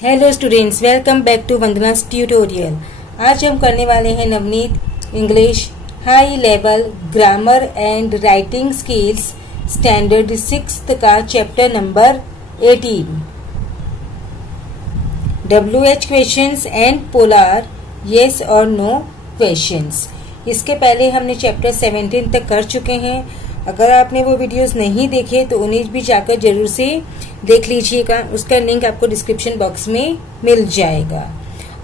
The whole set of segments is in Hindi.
Hello students, welcome back to Vandana's tutorial. आज हम करने वाले हैं Navneet English high level grammar and writing skills standard 6th का chapter number 18 WH questions and polar yes और नो क्वेश्चंस। इसके पहले हमने चैप्टर 17 तक कर चुके हैं। अगर आपने वो वीडियोस नहीं देखे तो उन्हें भी जाकर जरूर से देख लीजिएगा। उसका लिंक आपको डिस्क्रिप्शन बॉक्स में मिल जाएगा।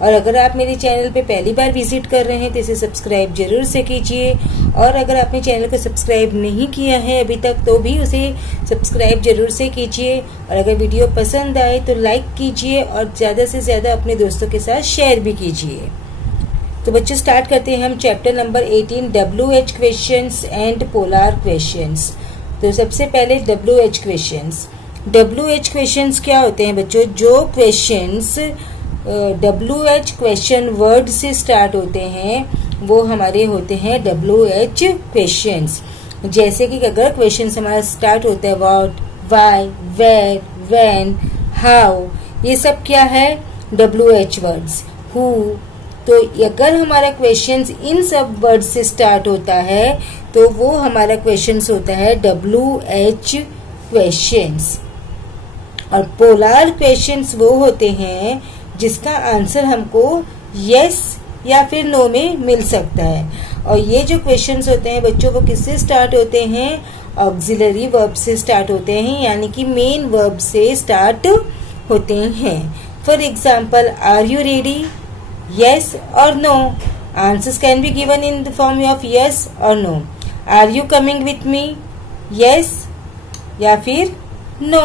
और अगर आप मेरे चैनल पे पहली बार विजिट कर रहे हैं तो इसे सब्सक्राइब जरूर से कीजिए। और अगर आपने चैनल को सब्सक्राइब नहीं किया है अभी तक तो भी उसे सब्सक्राइब जरूर से कीजिए। और अगर वीडियो पसंद आए तो लाइक कीजिए और ज्यादा से ज्यादा अपने दोस्तों के साथ शेयर भी कीजिए। तो बच्चों स्टार्ट करते हैं हम chapter number 18 WH questions and polar questions. तो सबसे पहले WH क्वेश्चंस। WH क्वेश्चंस क्या होते हैं बच्चों? जो क्वेश्चंस WH क्वेश्चन वर्ड से स्टार्ट होते हैं वो हमारे होते हैं WH क्वेश्चंस। जैसे कि अगर क्वेश्चंस हमारा स्टार्ट होता है what, why, where, when, how, ये सब क्या है? WH words. हु, तो अगर हमारा क्वेश्चंस इन सब वर्ड से स्टार्ट होता है तो वो हमारा क्वेश्चंस होता है WH क्वेश्चंस। और पोलर क्वेश्चंस वो होते हैं जिसका आंसर हमको यस या फिर नो में मिल सकता है। और ये जो क्वेश्चंस होते हैं बच्चों वो किससे स्टार्ट होते हैं? ऑक्सिलरी वर्ब से स्टार्ट होते हैं, यानी कि मेन वर्ब से स्टार्ट होते हैं। For example, are you ready? Yes or no. Answers can be given in the form of yes or no. Are you coming with me? Yes या फिर no.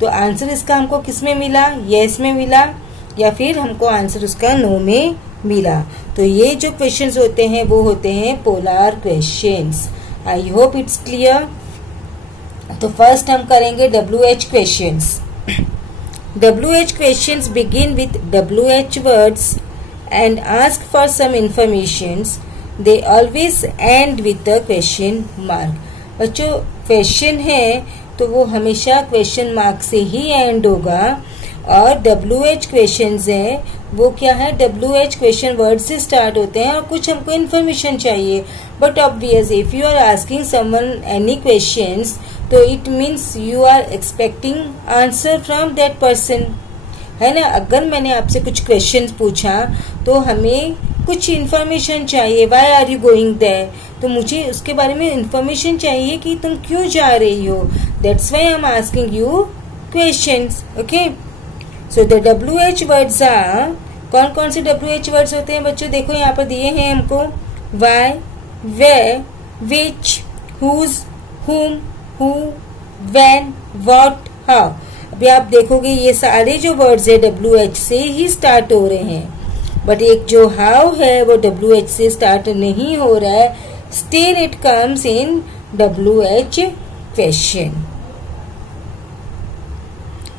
तो आंसर इसका हमको किस में मिला? yes में मिला या फिर हमको आंसर उसका no में मिला। तो ये जो क्वेश्चंस होते हैं वो होते हैं polar questions. I hope it's clear. तो फर्स्ट हम करेंगे WH questions. WH questions begin with WH words and ask for some informations. They always end with the question mark. बच्चों क्वेश्चन है तो वो हमेशा क्वेश्चन मार्क से ही एंड होगा। और WH क्वेश्चंस है वो क्या है? WH क्वेश्चन वर्ड से स्टार्ट होते हैं और कुछ हमको इन्फॉर्मेशन चाहिए। But obvious if you are asking someone any questions तो it means you are expecting answer from that person, है ना। अगर मैंने आपसे कुछ क्वेश्चंस पूछा तो हमें कुछ इन्फॉर्मेशन चाहिए। Why are you going there? तो मुझे उसके बारे में इन्फॉर्मेशन चाहिए कि तुम क्यों जा रही हो। That's why I am asking you questions. Okay, so the WH words are, कौन कौन से WH वर्ड्स होते हैं बच्चों? देखो यहाँ पर दिए हैं हमको व्हाई, वेयर, विच, हुज, हुम, हु, व्हेन, व्हाट, हाउ। अभी आप देखोगे ये सारे जो वर्ड्स है WH से ही स्टार्ट हो रहे हैं। बट एक जो हाउ है वो WH से स्टार्ट नहीं हो रहा है। Still it comes in WH question.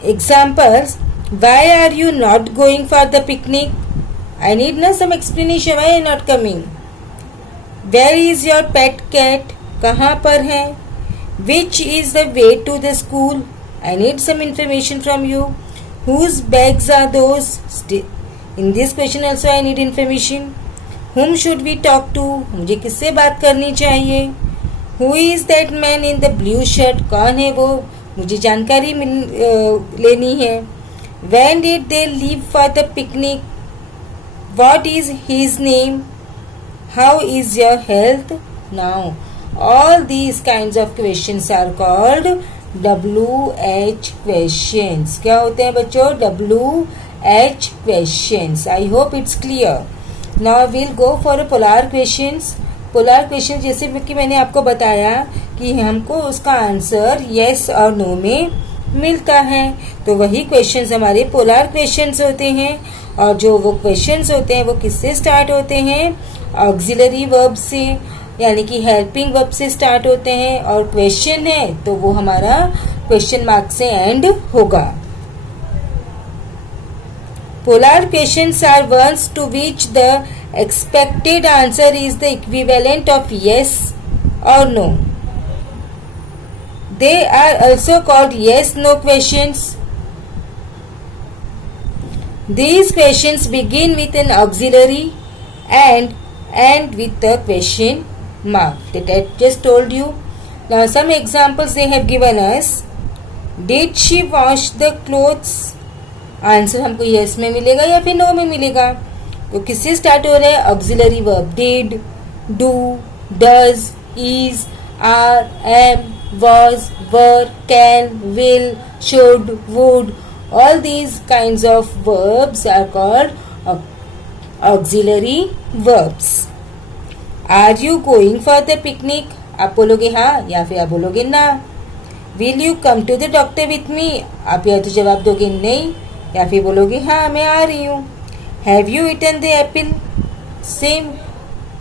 Examples, why are you not going for the picnic? I need ना some explanation, why are not coming? Where is your pet cat? कहाँ पर है? Which is the way to the school? I need some information from you. Whose bags are those? In this question also I need information. Whom should we talk to? मुझे किससे बात करनी चाहिए? Who is that man in the blue shirt? कौन है वो? मुझे जानकारी लेनी है। When did they leave for the picnic? What is his name? How is your health now? All these kinds of questions are called WH questions. क्या होते हैं बच्चों? WH questions. I hope it's clear. Now will go for polar questions. Polar question जैसे कि मैंने आपको बताया कि हमको उसका आंसर यस और नो में मिलता है, तो वही क्वेश्चंस हमारे पोलर क्वेश्चंस होते हैं। और जो वो क्वेश्चंस होते हैं वो किससे स्टार्ट होते हैं? ऑक्सिलरी वर्ब से, यानी कि हेल्पिंग वर्ब से स्टार्ट होते हैं। और क्वेश्चन है तो वो हमारा क्वेश्चन मार्क से एंड होगा। Polar questions are ones to which the expected answer is the equivalent of yes और no. They are also called yes no questions. These questions begin with an auxiliary and end with a question mark that I just told you. Now some examples they have given us. Did she wash the clothes? Answer हमको यस में मिलेगा या फिर नो में मिलेगा. तो किससे स्टार्ट हो रहा है? Auxiliary verb. Did, do, does, is, are, am, was, were, can, will, should, would. All these kinds of verbs are called auxiliary verbs. Are you going for the picnic? आप बोलोगे हाँ या फिर आप बोलोगे ना. Will you come to the doctor with me? आप या तो जवाब दोगे नहीं या फिर बोलोगे हाँ मैं आ रही हूँ. Have you eaten the apple? Same.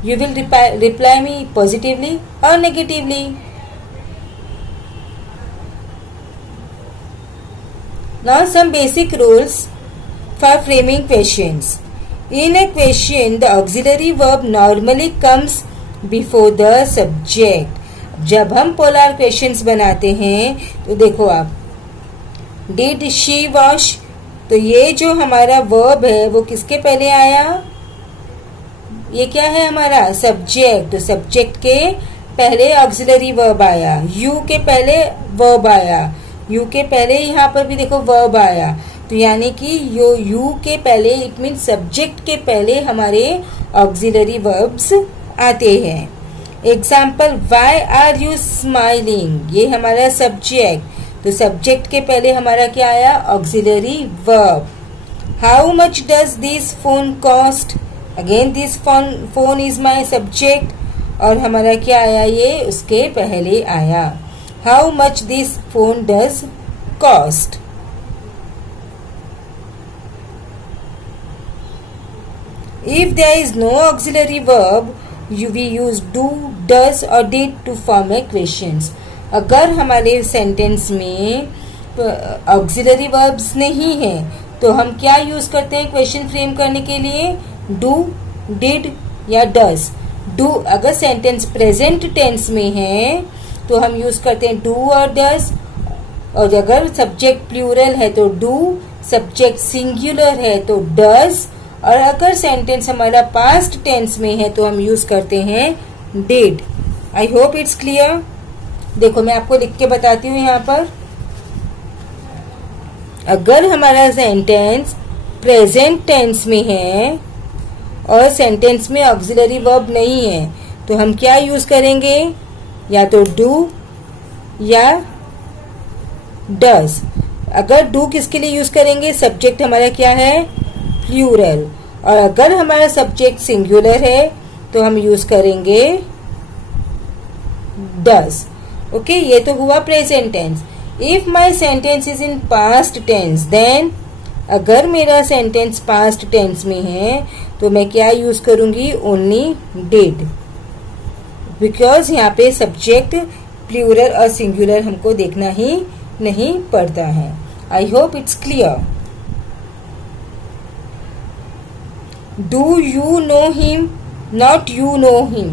You will reply me positively or negatively. Now some basic rules for framing questions. In a question, the auxiliary verb normally comes before the subject. जब हम polar questions बनाते हैं तो देखो आप, did she wash, तो ये जो हमारा verb है वो किसके पहले आया? ये क्या है हमारा? सब्जेक्ट. तो सब्जेक्ट के पहले ऑक्सिलरी वर्ब आया, यू के पहले वर्ब आया, यू के पहले यहाँ पर भी देखो वर्ब आया. तो यानी कि यू के पहले इट मीन सब्जेक्ट के पहले हमारे ऑक्सिलरी वर्ब्स आते हैं. Example, why are you smiling, ये हमारा सब्जेक्ट. तो सब्जेक्ट के पहले हमारा क्या आया? Auxiliary verb. How much does this phone cost, again this phone is my subject और हमारा क्या आया? ये उसके पहले आया. How much this phone does cost. If there is no auxiliary verb, we use do, does or did to form a questions. अगर हमारे सेंटेंस में auxiliary verbs नहीं है तो हम क्या यूज करते हैं क्वेश्चन फ्रेम करने के लिए? डू, डिड या डज. डू अगर सेंटेंस प्रेजेंट टेंस में है तो हम यूज करते हैं डू और डज. और अगर सब्जेक्ट प्लूरल है तो डू, सब्जेक्ट सिंगुलर है तो डज. और अगर सेंटेंस हमारा पास्ट टेंस में है तो हम यूज करते हैं did. I hope it's clear. देखो मैं आपको लिख के बताती हूँ यहाँ पर. अगर हमारा सेंटेंस प्रेजेंट टेंस में है और सेंटेंस में ऑक्सिलरी वर्ब नहीं है तो हम क्या यूज करेंगे? या तो डू या डज. अगर डू किसके लिए यूज करेंगे? सब्जेक्ट हमारा क्या है? प्लूरल. और अगर हमारा सब्जेक्ट सिंगुलर है तो हम यूज करेंगे डज. ओके, ये तो हुआ present tense. If my sentence is in past tense then, अगर मेरा सेंटेंस पास्ट टेंस में है तो मैं क्या यूज करूंगी? Only did. बिकॉज यहाँ पे सब्जेक्ट प्लूरल और सिंगुलर हमको देखना ही नहीं पड़ता है. I hope it's clear. Do you know him, not you know him.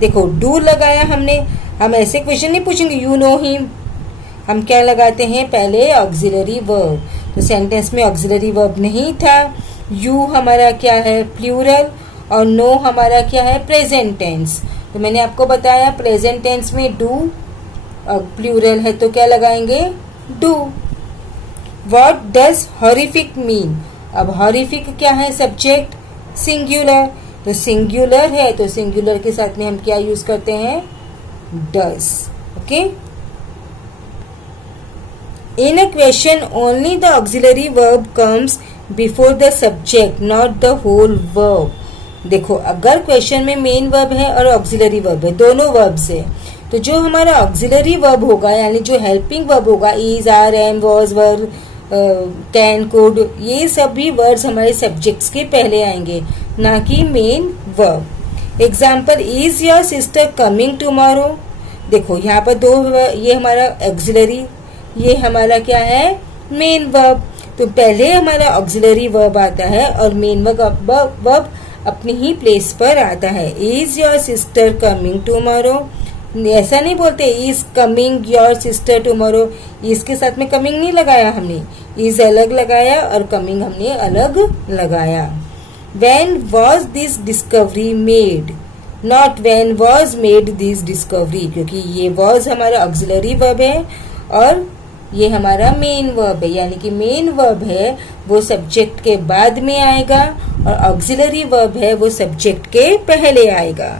देखो डू लगाया हमने, हम ऐसे क्वेश्चन नहीं पूछेंगे यू नो हिम. हम क्या लगाते हैं? पहले ऑक्सिलरी वर्ब. तो सेंटेंस में ऑक्सिलरी वर्ब नहीं था. यू हमारा क्या है? प्लूरल. और नो हमारा क्या है? Present tense. तो मैंने आपको बताया प्रेजेंट टेंस में डू, प्लूरल है तो क्या लगाएंगे? Do. What does horrific mean, अब हॉरिफिक क्या है? Subject singular. तो सिंगुलर है तो सिंगुलर के साथ में हम क्या यूज करते हैं? Does. Okay. In a question, only the auxiliary verb comes before the subject, not the whole verb. देखो अगर क्वेश्चन में मेन वर्ब है और ऑक्सिलरी वर्ब है, दोनों वर्ब्स है, तो जो हमारा ऑक्सिलरी वर्ब होगा यानी जो हेल्पिंग वर्ब होगा, is, are, am, was, were, can, could, ये सभी वर्ड्स हमारे सब्जेक्ट्स के पहले आएंगे, ना कि main verb. Example, is your sister coming tomorrow. देखो यहाँ पर दो, ये हमारा ऑक्सिलरी, ये हमारा क्या है? Main verb. तो पहले हमारा ऑक्सिलरी वर्ब आता है और मेन वर्ब अपनी ही प्लेस पर आता है. Is your sister coming tomorrow. ऐसा नहीं बोलते is coming your sister tomorrow, इसके साथ में कमिंग नहीं लगाया हमने. इज अलग लगाया और कमिंग हमने अलग लगाया। When was this discovery made, not when was made this discovery, क्योंकि ये वाज हमारा ऑक्सिलरी वर्ब है और ये हमारा मेन वर्ब है, यानी कि मेन वर्ब है वो सब्जेक्ट के बाद में आएगा और ऑक्सिलरी वर्ब है वो सब्जेक्ट के पहले आएगा।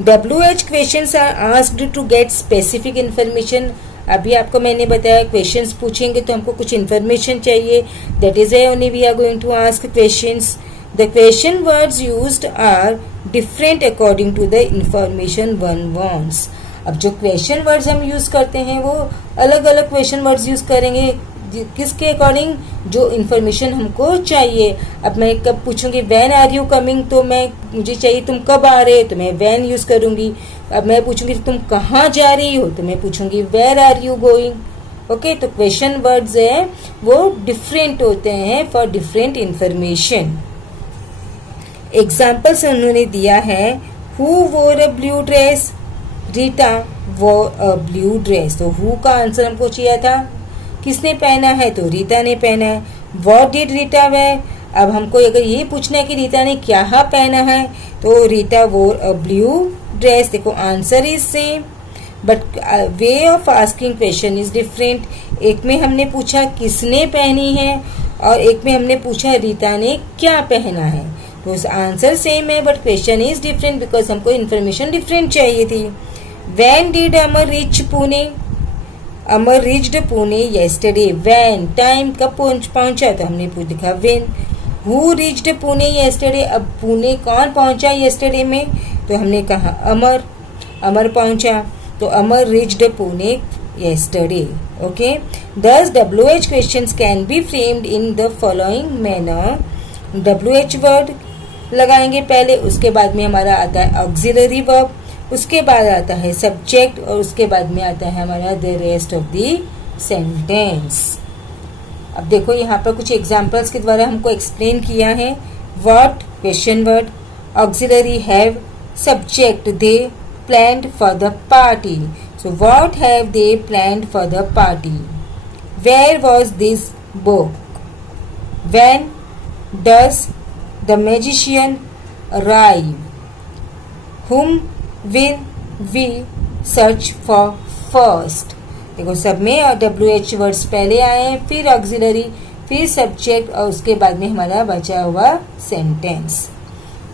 WH questions are asked to get specific information. अभी आपको मैंने बताया क्वेश्चंस पूछेंगे तो हमको कुछ इन्फॉर्मेशन चाहिए, that is only we are going to ask questions. The question words used are different according to the information one wants. अब जो क्वेश्चन वर्ड्स हम यूज करते हैं वो अलग अलग क्वेश्चन वर्ड्स यूज करेंगे किसके अकॉर्डिंग, जो इन्फॉर्मेशन हमको चाहिए। अब मैं कब पूछूंगी व्हेन आर यू कमिंग, तो मुझे चाहिए तुम कब आ रहे, तो मैं व्हेन यूज करूंगी। अब मैं पूछूंगी तुम कहाँ जा रही हो, तो मैं पूछूंगी where are you going. Okay, तो क्वेश्चन वर्ड्स है वो डिफरेंट होते हैं फॉर डिफरेंट इंफॉर्मेशन। एग्जाम्पल्स उन्होंने दिया है, हु वोर अ ब्लू ड्रेस, रीता वोर अ ब्लू ड्रेस। तो हु का आंसर हमको चाहिए था, किसने पहना है, तो रीता ने पहना है। व्हाट डिड रीता वेयर, अब हमको अगर ये पूछना है कि रीता ने क्या पहना है, तो रीता वोर अ ब्लू ड्रेस। देखो answer is same but way of asking question is different. एक में हमने पूछा किसने पहनी है और एक में हमने पूछा रीता ने क्या पहना है। तो आंसर सेम है but question is different because हमको इन्फॉर्मेशन डिफरेंट चाहिए थी। When did Amar reach Pune, Amar reached Pune yesterday. When time कब पहुंचा, तो हमने लिखा when. Who reached Pune yesterday, अब पुणे कौन पहुंचा येस्टरडे में, तो हमने कहा अमर, अमर पहुंचा, तो Amar reached Pune yesterday. Okay, thus WH questions can be framed in the following manner। WH word लगाएंगे पहले, उसके बाद में हमारा आता है ऑक्सिलरी वर्ब, उसके बाद आता है सब्जेक्ट और उसके बाद में आता है हमारा the rest of the sentence. अब देखो यहाँ पर कुछ एग्जांपल्स के द्वारा हमको एक्सप्लेन किया है। What question word, auxiliary have, subject they planned for the party. So what have they planned for the party. Where was this book, when does the magician arrive, whom will we search for first। देखो सब में और WH वर्ड्स पहले आए हैं, फिर ऑक्सिलरी, फिर सब्जेक्ट और उसके बाद में हमारा बचा हुआ सेंटेंस।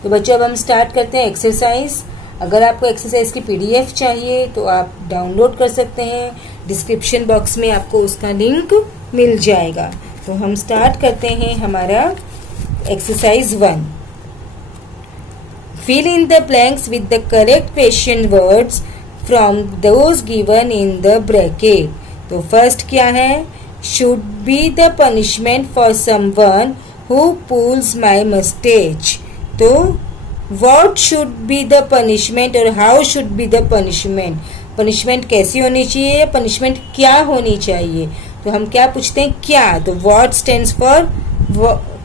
तो बच्चों अब हम स्टार्ट करते हैं एक्सरसाइज। अगर आपको एक्सरसाइज की PDF चाहिए तो आप डाउनलोड कर सकते हैं, डिस्क्रिप्शन बॉक्स में आपको उसका लिंक मिल जाएगा। तो हम स्टार्ट करते हैं हमारा exercise 1। Fill in the blanks with the correct question words from those given in the bracket। तो फर्स्ट क्या है, should be the punishment for someone who pulls my mustache। तो what should be the punishment और how should be the punishment। Punishment कैसी होनी चाहिए, पनिशमेंट क्या होनी चाहिए। तो हम क्या पूछते हैं, क्या। तो what stands for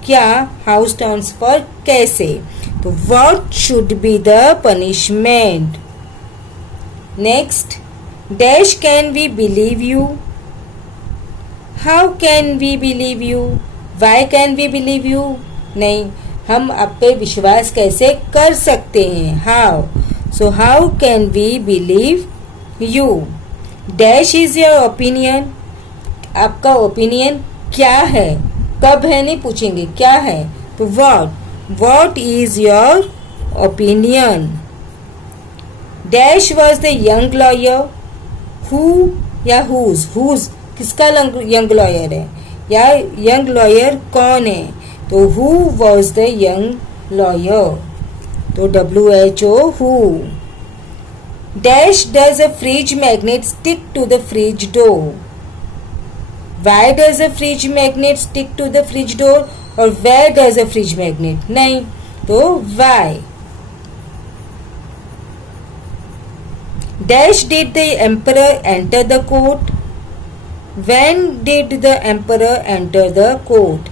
क्या, how stands for कैसे। तो what should be the punishment। Next, dash can we believe you, how can we believe you, why can we believe you। नहीं, हम आप पे विश्वास कैसे कर सकते हैं, how। So how can we believe you। dash is your opinion, आपका ओपिनियन क्या है, कब है नहीं पूछेंगे, क्या है। तो what is your opinion। dash was the young lawyer, who या whose किसका यंग लॉयर है या यंग लॉयर कौन है। तो who was the young lawyer। तो WHO who। dash does a fridge magnet stick to the fridge door, why does a fridge magnet stick to the fridge door और where does a fridge magnet नहीं, तो why। dash did the emperor enter the court, when did the emperor enter the court।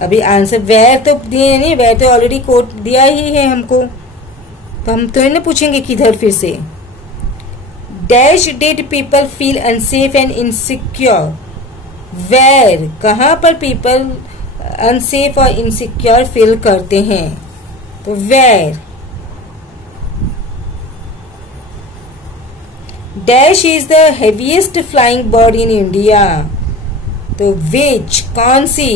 अभी आंसर where तो दिए नहीं, where तो ऑलरेडी कोर्ट दिया ही है हमको, तो हम तो नहीं पूछेंगे किधर फिर से। dash did people feel unsafe and insecure, where कहाँ पर पीपल अनसेफ और इनसिक्योर फील करते हैं, तो where. Dash is the heaviest flying bird in India, तो विच कौन सी।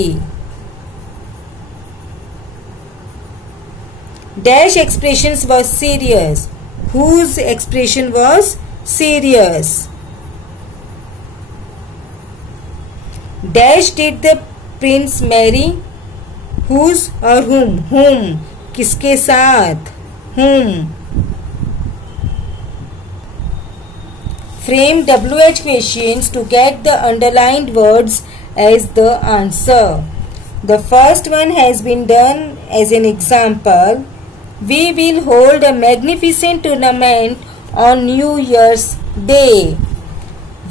Dash expression was serious, whose expression was serious. Dash did the prince marry, who और whom किसके साथ, whom। Frame WH questions to get the underlined words as the answer. The first one has been done as an example. We will hold a magnificent tournament on New Year's Day.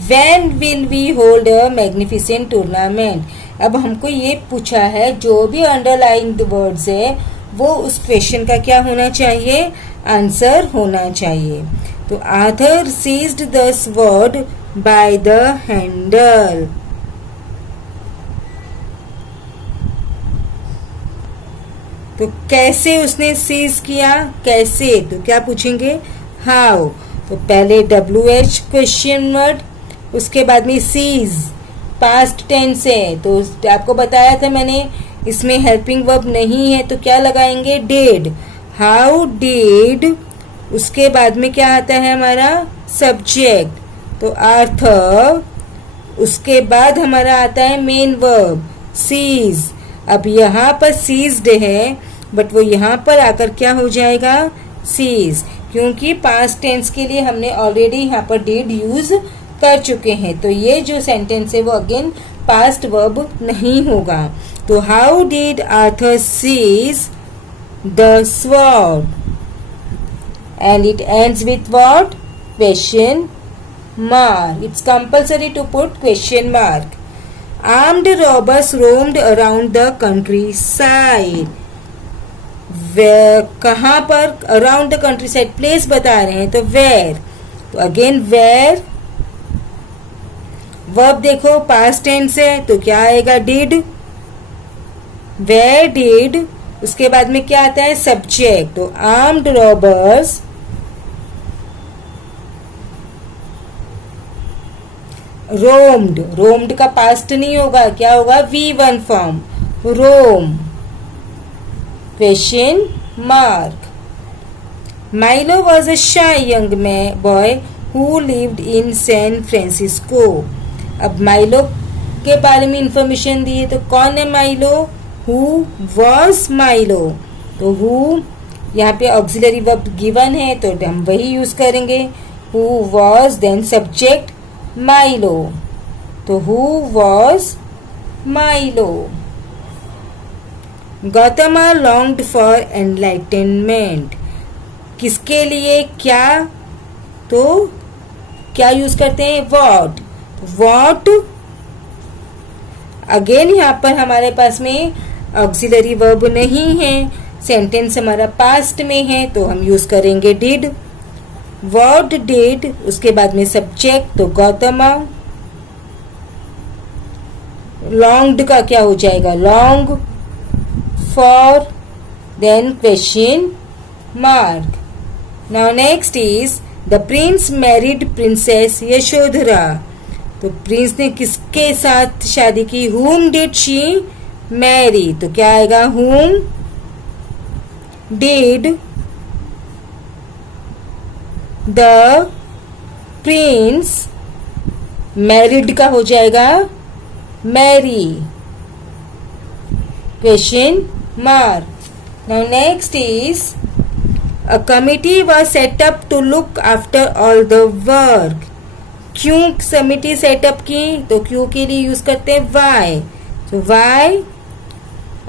When will we hold a magnificent tournament? अब हमको ये पूछा है जो भी अंडरलाइंड वर्ड्स है वो उस क्वेश्चन का क्या होना चाहिए, आंसर होना चाहिए। तो Arthur seized the sword by the handle. तो कैसे उसने सीज किया, कैसे, तो क्या पूछेंगे, हाउ। तो पहले WH क्वेश्चन वर्ड, उसके बाद में सीज पास्ट टेंस है, तो आपको बताया था मैंने इसमें हेल्पिंग वर्ब नहीं है तो क्या लगाएंगे, डिड। हाउ डिड, उसके बाद में क्या आता है हमारा सब्जेक्ट, तो आर्थर। उसके बाद हमारा आता है मेन वर्ब सीज। अब यहाँ पर सीज्ड है बट वो यहाँ पर आकर क्या हो जाएगा, सीज, क्योंकि पास्ट टेंस के लिए हमने ऑलरेडी यहाँ पर डिड यूज कर चुके हैं। तो ये जो सेंटेंस है वो अगेन पास्ट वर्ब नहीं होगा। तो how did Arthur seize the sword, and it ends with what, question mark. It's compulsory to put question mark. Armed robbers roamed around the countryside. Where, कहाँ पर, around the countryside, place बता रहे हैं तो where। तो again where, verb देखो past tense है तो क्या आएगा, did। where did, उसके बाद में क्या आता है सब्जेक्ट, तो आर्म्ड रॉबर्स रोम्ड, रोम्ड का पास्ट नहीं होगा, क्या होगा, V1 form, roam. Question mark. Milo was a shy young boy who lived in San Francisco. अब माइलो के बारे में इंफॉर्मेशन दी है तो कौन है माइलो, हु वॉज माइलो। तो हु यहाँ पे ऑक्सिलरी वर्ब गिवन है तो हम वही यूज करेंगे, who was, then subject Milo, तो who was Milo. Gautama longed for enlightenment, किसके लिए, क्या, तो क्या यूज करते हैं, वॉट। वॉट अगेन यहाँ पर हमारे पास में ऑक्सिलरी वर्ब नहीं है, सेंटेंस हमारा पास्ट में है तो हम यूज करेंगे डिड। व्हाट डिड, उसके बाद में सब्जेक्ट तो गौतमा। लॉन्ग्ड का क्या हो जाएगा, long for, then question mark. Now next is the prince married princess Yashodhara. तो प्रिंस ने किसके साथ शादी की, whom did she marry, तो क्या आएगा, whom did the prince married का हो जाएगा marry, question mark। Now next is a committee was set up to look after all the work। क्यों कमिटी सेटअप की, तो क्यों के लिए यूज करते हैं वाई, तो वाई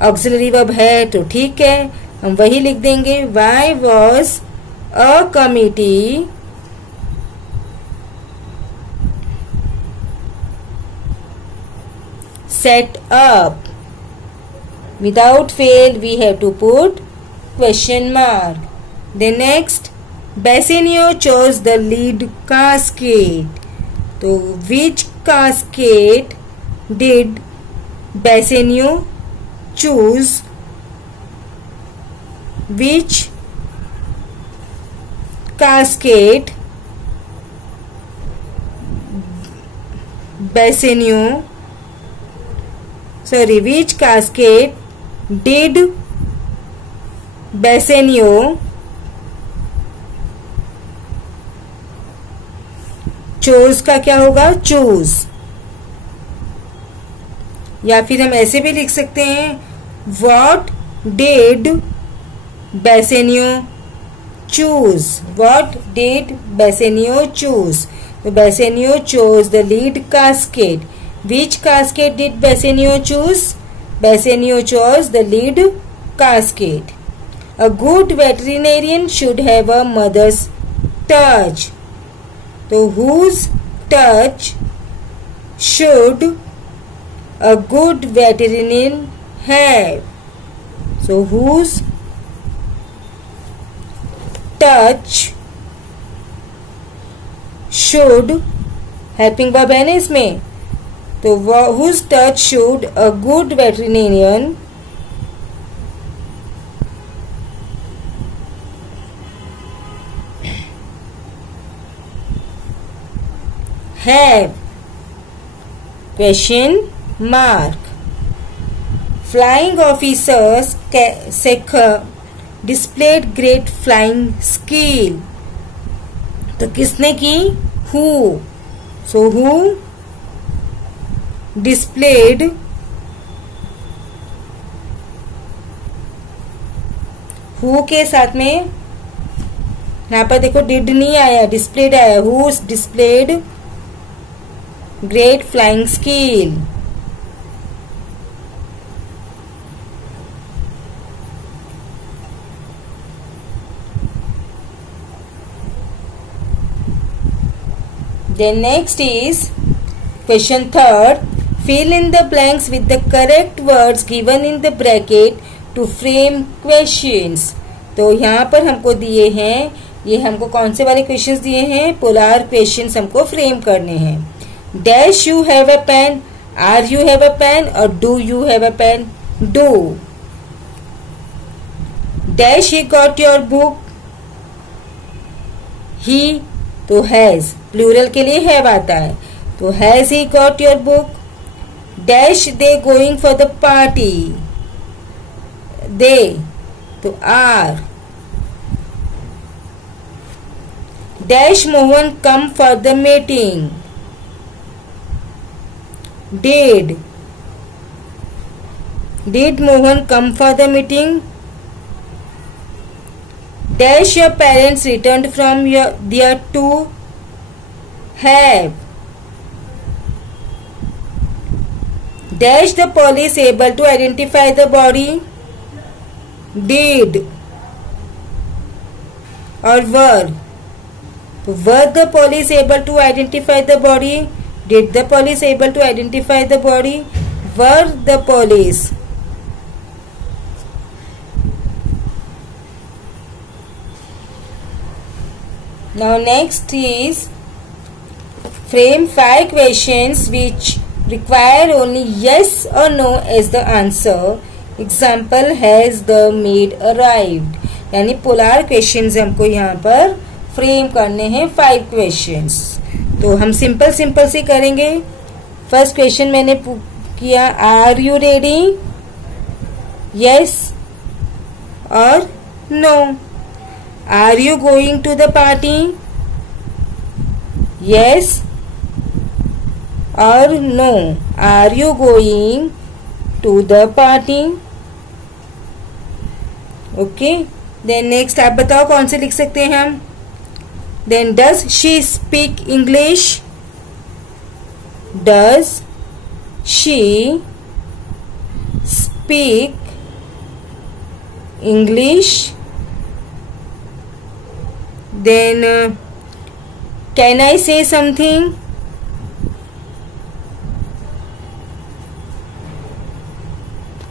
ऑक्सिलरी वर्ब है तो ठीक है हम वही लिख देंगे, why was a committee set up, without fail we have to put question mark। The next, Bassanio chose the lead cascade, तो which cascade did Bassanio choose? Which cascade which cascade did Bassanio chose का क्या होगा? चूज। या फिर हम ऐसे भी लिख सकते हैं What did Bassanio choose? What did Bassanio choose? तो Bassanio chose the lead cascade. Which cascade did Bassanio choose? Bassanio chose the lead cascade. A good veterinarian should have a mother's touch. तो whose touch should a good veterinarian have? So whose touch should, helping verb है ना इसमें, तो whose touch should a good veterinarian have? Question mark. Flying officers displayed great flying skill. तो किसने की? Who. So who displayed who के साथ में यहाँ पर देखो did नहीं आया, displayed आया। Who displayed great flying skill? Then next is question third. Fill in the blanks with the correct words given in the bracket to frame questions. तो यहाँ पर हमको दिए हैं, ये हमको कौन से वाले क्वेश्चंस दिए हैं? पोलर क्वेश्चंस हमको फ्रेम करने हैं। Dash you have a pen, are you have a pen और do you have a pen? Do. Dash he got your book, he तो हैज, प्लूरल के लिए हैव आता है, तो has he got your book? Dash they going for the party, they तो are. Dash Mohan come for the meeting, did. Did Mohan come for the meeting? Dash your parents returned from their tour? Have. Dash the police able to identify the body? Did. Or were. Were the police able to identify the body? Did the police able to identify the body? Were the police. Now next is frame 5 questions which require only yes or no as the answer. Example, has the maid arrived? यानी पोलर क्वेश्चंस हमको यहाँ पर फ्रेम करने हैं 5 क्वेश्चंस। तो हम सिंपल से करेंगे। फर्स्ट क्वेश्चन मैंने किया, आर यू रेडी? यस और no. Are you going to the party? Yes or no? Are you going to the party? Okay. Then next आप बताओ कौन से लिख सकते हैं हम? Then does she speak English? Does she speak English? Then can I say something?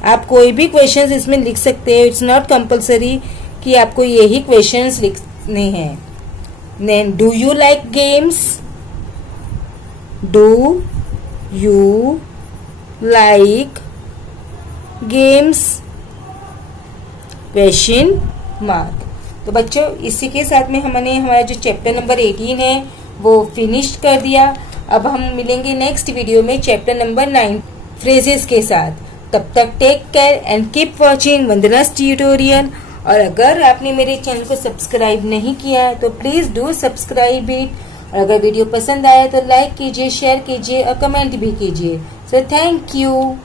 आप कोई भी क्वेश्चंस इसमें लिख सकते हो। इट्स नॉट कंपल्सरी कि आपको यही क्वेश्चंस लिखने हैं। Then do you like games? Do you like games question mark. तो बच्चों इसी के साथ में हमने हमारा जो चैप्टर नंबर 18 है वो फिनिश कर दिया। अब हम मिलेंगे नेक्स्ट वीडियो में चैप्टर नंबर 9 फ्रेजेस के साथ। तब तक take care and keep watching Vandana's tutorial. और अगर आपने मेरे चैनल को सब्सक्राइब नहीं किया है तो प्लीज डू सब्सक्राइब इट। और अगर वीडियो पसंद आया तो लाइक कीजिए, शेयर कीजिए और कमेंट भी कीजिए। So thank you.